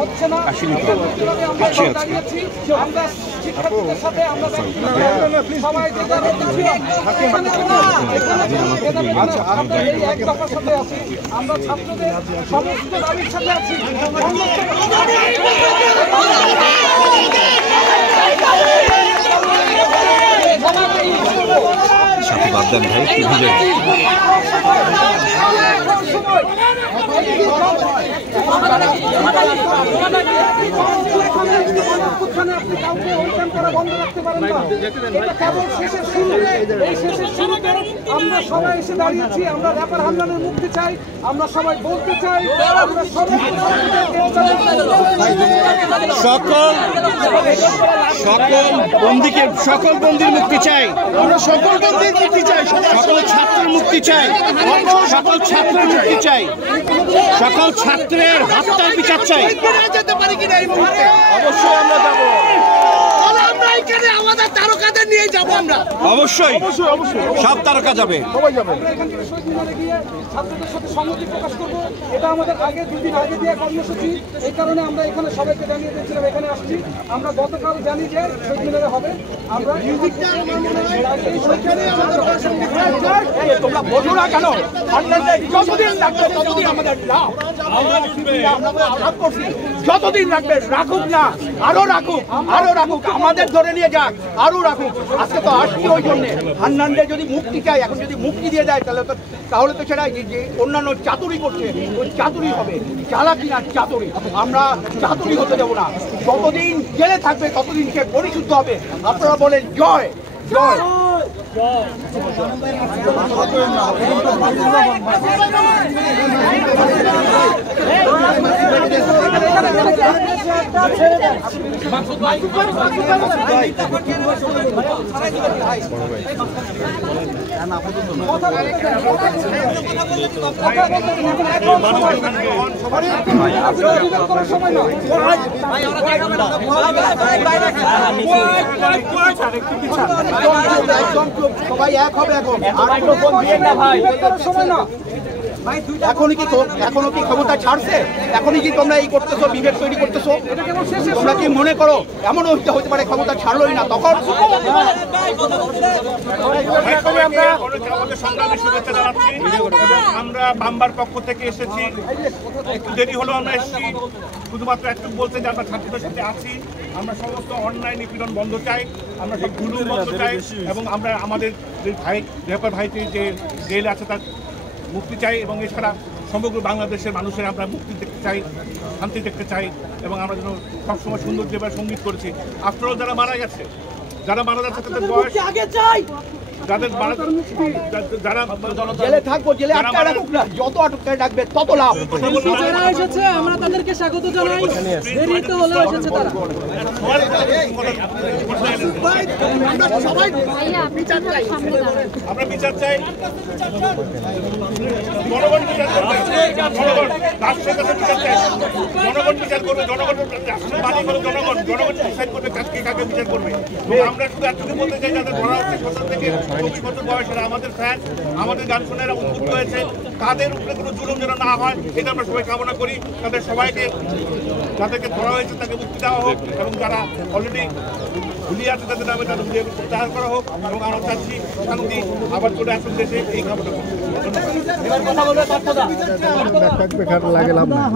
হচ্ছে না আমরা শিক্ষার্থীদের সাথে আমরা সবাই এক দফার সাথে আছি, আমরা ছাত্রদের সমস্ত দাবির সাথে আছি। সাথে বাদ দেন ভাই, একটু ভিজে আমরা সবাই এসে দাঁড়িয়েছি, আমরা ব্যাপার হামলানের মুক্তি চাই, আমরা সবাই বলতে চাই আমরা সকল বন্দীর মুক্তি চাই, আমরা সকল বন্দীর মুক্তি চাই, সকল ছাত্রের মুক্তি চাই, সকল ছাত্রের মুক্তি চাই, সকল ছাত্রের হত্যার বিচার চাই। যেতে পারি কিনা এই মুহূর্তে? অবশ্যই আমরা যাবো, আমাদের তারকাদের নিয়ে যাবো আমরা। অবশ্যই সব তারকা যাবে, সবাই যাবে। ছাত্রদের সাথে সংহতি প্রকাশ করবো, এটা আমাদের আগে 2 দিন আগে দিয়ে কর্মসূচি। এই কারণে আমরা এখানে সবাইকে জানিয়ে দিয়েছিলাম এখানে আসছি। আমরা গতকাল জানি যে শহীদ মিনারে হবে। আমরা তোমরা বোঝো না কেন? যতদিন লাগবে ততদিন আমাদের লাভ। যতদিন লাগবে রাখুক না, আরো রাখুক, আরো রাখুক, আমাদের ধরে নিয়ে যাক, আরো রাখুক। আজকে তো আসছি ওই জন্যে হান্নানদের যদি মুক্তি চাই, এখন যদি মুক্তি দিয়ে দেয় তাহলে তো সেটা যে অন্যান্য চাতুরি করছে ওই চাতুরি হবে, চালাকি না চাতুরি। আমরা চাতুরি হতে দেবো না, যতদিন জেলে থাকবে ততদিন সে পরিশুদ্ধ হবে। আপনারা বলেন জয় জয়। সবাই এক হবে এখন, এখনই কি ক্ষমতা ছাড়ছে? এখনই কি তোমরা এই করতেছো, বিভেদ তৈরি করতেছো? তোমরা কি মনে করো এমন হতে পারে ক্ষমতা ছাড়লোই না তখন? আমরা বাম্বার পক্ষ থেকে এসেছি, একটু দেরি হলো আমরা এসেছি শুধুমাত্র একটু বলতে যে আমরা ছাত্রদের সাথে আছি। আমরা সমস্ত অন্যায় নিপীড়ন বন্ধ চাই, আমরা সব গুলো বন্ধ চাই, এবং আমরা আমাদের যে ভাই রেপার ভাইটি যে জেল আছে তার মুক্তি চাই, এবং এছাড়া সমগ্র বাংলাদেশের মানুষের আমরা মুক্তি দেখতে চাই, শান্তি দেখতে চাই, এবং আমরা যেন সবসময় সুন্দর যেভাবে সঙ্গীত করেছি। আপনারাও যারা মারা যাচ্ছে তাদের বয়স আগে চাই, যারা জেলে থাকবো, জেলে আটকে রাখুক না, যত আটকে রাখবে তত লাভ। যারা এসেছে আমরা তাদেরকে স্বাগত জানাই, দেরিতে হলেও এসেছে তারা। আমরা বিচার চাই, জনগণ বিচার করবে, জনগণ রাষ্ট্রের কাছে বিচার চাই, জনগণ বিচার করবে, জনগণ মালিক হলো জনগণ, জনগণ ডিসাইড করবে কাকে কাকে বিচার করবে। আমরা শুধু এতটুকু বলতে চাই, যাদের ধরা হচ্ছে 17 থেকে 24 বছর বয়সেরা, আমাদের ফ্যান, আমাদের গান শুনে এরা উদ্বুদ্ধ হয়েছে, তাদের উপরে কোনো জুলুম যেন না হয় এটা আমরা সবাই কামনা করি। তাদের সবাইকে, যাদেরকে ধরা হয়েছে তাকে মুক্তি দেওয়া হোক, এবং যারা অলরেডি ভুলিয়ে আছে তাদের নামে তাদের প্রত্যাহার করা হোক, এবং আমরা চাচ্ছি শান্তি আবার চলে আসুন দেশে, এই কামনা করি।